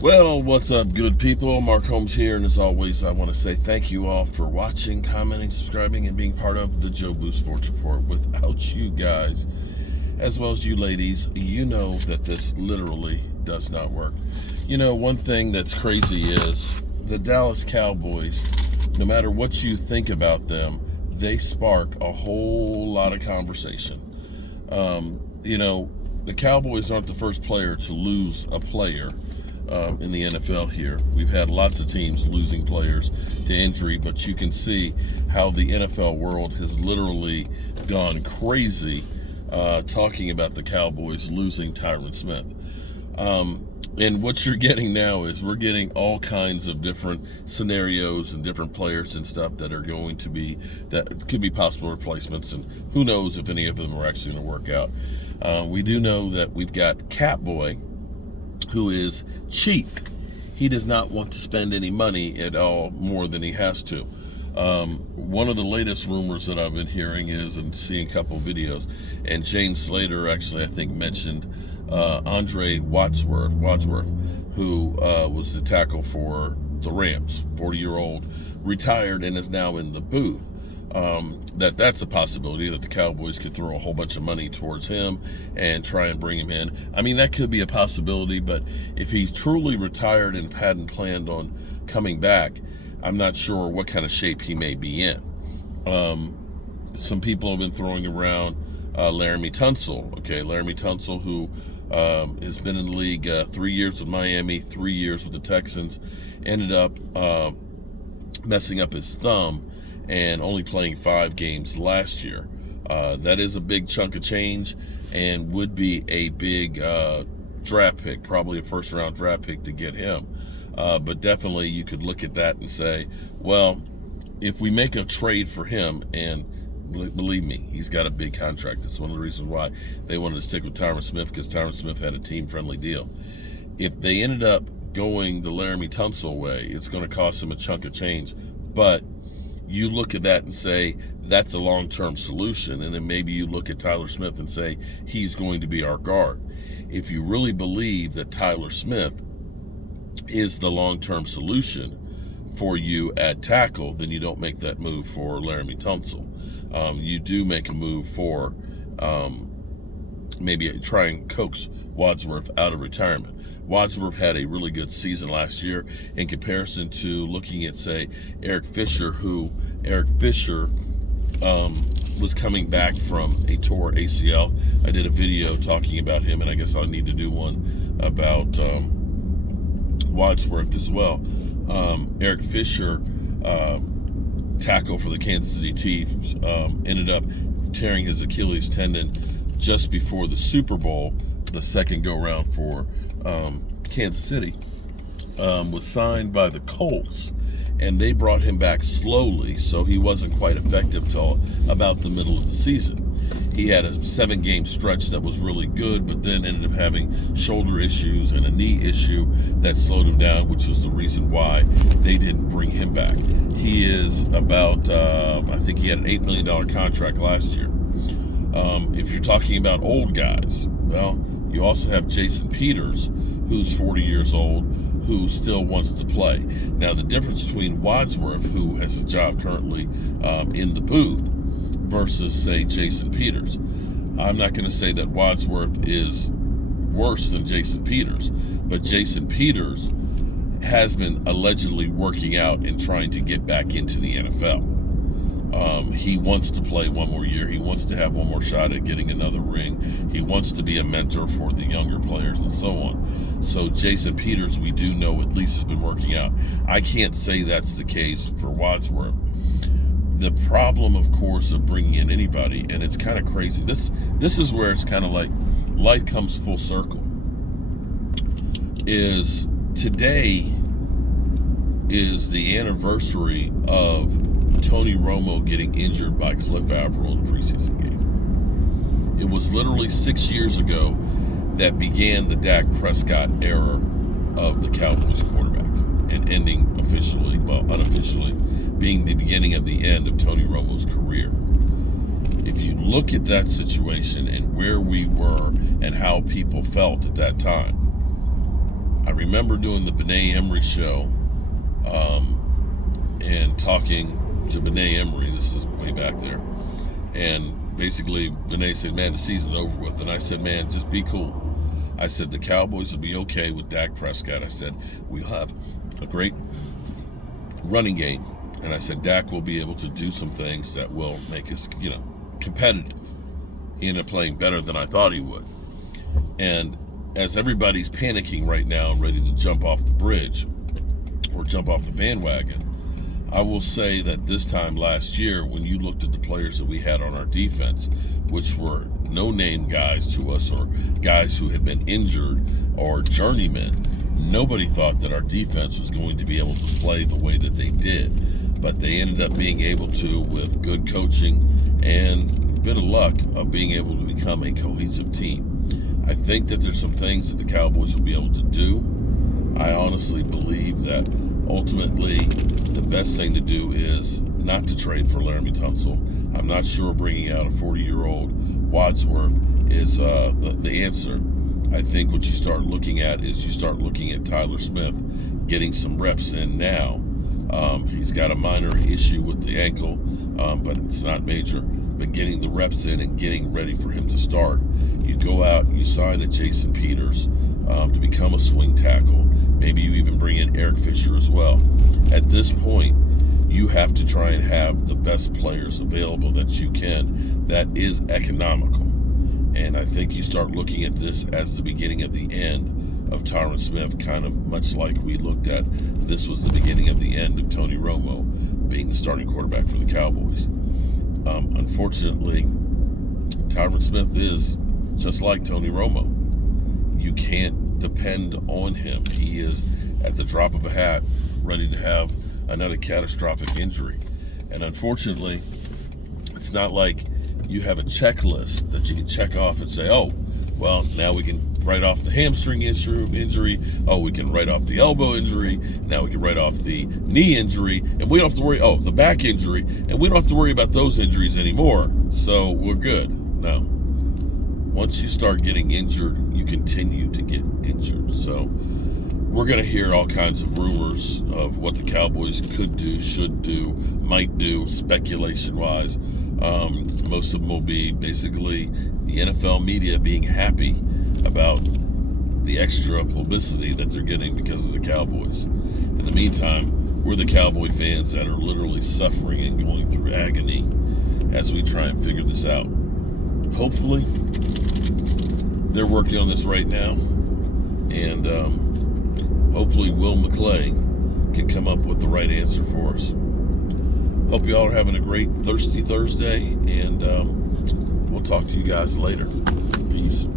Well, what's up, good people? Mark Holmes here, and as always, I want to say thank you all for watching, commenting, subscribing, and being part of the Joe Boo Sports Report. Without you guys, as well as you ladies, you know that this literally does not work. You know, one thing that's crazy is the Dallas Cowboys, no matter what you think about them, they spark a whole lot of conversation. The Cowboys aren't the first player to lose a player in the NFL here. We've had lots of teams losing players to injury, but you can see how the NFL world has literally gone crazy talking about the Cowboys losing Tyron Smith. And what you're getting now is we're getting all kinds of different scenarios and different players and stuff that are going to be, that could be possible replacements, and who knows if any of them are actually going to work out. We do know that we've got Catboy, who is cheap. He does not want to spend any money at all more than he has to. One of the latest rumors that I've been hearing is, and seeing a couple videos, and Jane Slater actually, I think, mentioned Andre Wadsworth, who was the tackle for the Rams, 40-year-old, retired and is now in the booth. That's a possibility that the Cowboys could throw a whole bunch of money towards him and try and bring him in. I mean, that could be a possibility, but if he's truly retired and hadn't planned on coming back, I'm not sure what kind of shape he may be in. Some people have been throwing around Laramie Tunsil. Okay, Laramie Tunsil, who has been in the league 3 years with Miami, 3 years with the Texans, ended up messing up his thumb and only playing 5 games last year. That is a big chunk of change and would be a big draft pick, probably a first-round draft pick to get him. But definitely you could look at that and say, well, if we make a trade for him, and believe me, he's got a big contract. That's one of the reasons why they wanted to stick with Tyron Smith, because Tyron Smith had a team-friendly deal. If they ended up going the Laramie Tunsil way, it's going to cost him a chunk of change. But you look at that and say, that's a long-term solution. And then maybe you look at Tyler Smith and say, he's going to be our guard. If you really believe that Tyler Smith is the long-term solution for you at tackle, then you don't make that move for Laramie Tunsil. You do make a move for maybe try and coax Wadsworth out of retirement. Wadsworth had a really good season last year in comparison to looking at, say, Eric Fisher, was coming back from a torn ACL. I did a video talking about him, and I guess I'll need to do one about Wadsworth as well. Eric Fisher, tackle for the Kansas City Chiefs, ended up tearing his Achilles tendon just before the Super Bowl, the second go-round for Kansas City, was signed by the Colts, and they brought him back slowly, so he wasn't quite effective till about the middle of the season. He had a 7-game stretch that was really good, but then ended up having shoulder issues and a knee issue that slowed him down, which was the reason why they didn't bring him back. He is about, I think he had an $8 million contract last year. If you're talking about old guys, well, you also have Jason Peters, who's 40 years old, who still wants to play. Now, the difference between Wadsworth, who has a job currently in the booth, versus, say, Jason Peters. I'm not going to say that Wadsworth is worse than Jason Peters, but Jason Peters has been allegedly working out and trying to get back into the NFL. He wants to play one more year. He wants to have one more shot at getting another ring. He wants to be a mentor for the younger players and so on. So Jason Peters, we do know, at least has been working out. I can't say that's the case for Wadsworth. The problem, of course, of bringing in anybody, and it's kind of crazy. This is where it's kind of like life comes full circle. Is today is the anniversary of Tony Romo getting injured by Cliff Averill in the preseason game. It was literally 6 years ago that began the Dak Prescott era of the Cowboys quarterback, and ending officially, well, unofficially, being the beginning of the end of Tony Romo's career. If you look at that situation and where we were and how people felt at that time, I remember doing the Benet Emery show and talking to Benet Emery. This is way back there. And basically, Benet said, man, the season's over with. And I said, man, just be cool. I said, the Cowboys will be okay with Dak Prescott. I said, we'll have a great running game. And I said, Dak will be able to do some things that will make us, competitive. He ended up playing better than I thought he would. And as everybody's panicking right now and ready to jump off the bridge or jump off the bandwagon, I will say that this time last year, when you looked at the players that we had on our defense, which were no-name guys to us or guys who had been injured or journeymen, nobody thought that our defense was going to be able to play the way that they did. But they ended up being able to, with good coaching and a bit of luck, of being able to become a cohesive team. I think that there's some things that the Cowboys will be able to do. I honestly believe that ultimately the best thing to do is not to trade for Laramie Tunsil. I'm not sure bringing out a 40-year-old Whitsworth is the answer. I think what you start looking at is you start looking at Tyler Smith getting some reps in now. He's got a minor issue with the ankle, but it's not major. But getting the reps in and getting ready for him to start. You go out, you sign a Jason Peters to become a swing tackle. Maybe you even bring in Eric Fisher as well. At this point, you have to try and have the best players available that you can that is economical. And I think you start looking at this as the beginning of the end of Tyron Smith, kind of much like we looked at this was the beginning of the end of Tony Romo being the starting quarterback for the Cowboys. Unfortunately, Tyron Smith is just like Tony Romo. You can't depend on him. He is, at the drop of a hat, ready to have another catastrophic injury. And unfortunately, it's not like you have a checklist that you can check off and say, oh, well, now we can write off the hamstring injury. Oh, we can write off the elbow injury. Now we can write off the knee injury. And we don't have to worry, the back injury. And we don't have to worry about those injuries anymore. So we're good. No. Once you start getting injured, you continue to get injured. So we're going to hear all kinds of rumors of what the Cowboys could do, should do, might do, speculation-wise. Most of them will be basically the NFL media being happy about the extra publicity that they're getting because of the Cowboys. In the meantime, we're the Cowboy fans that are literally suffering and going through agony as we try and figure this out. Hopefully, they're working on this right now, and hopefully Will McClay can come up with the right answer for us. Hope you all are having a great Thirsty Thursday, and we'll talk to you guys later. Peace.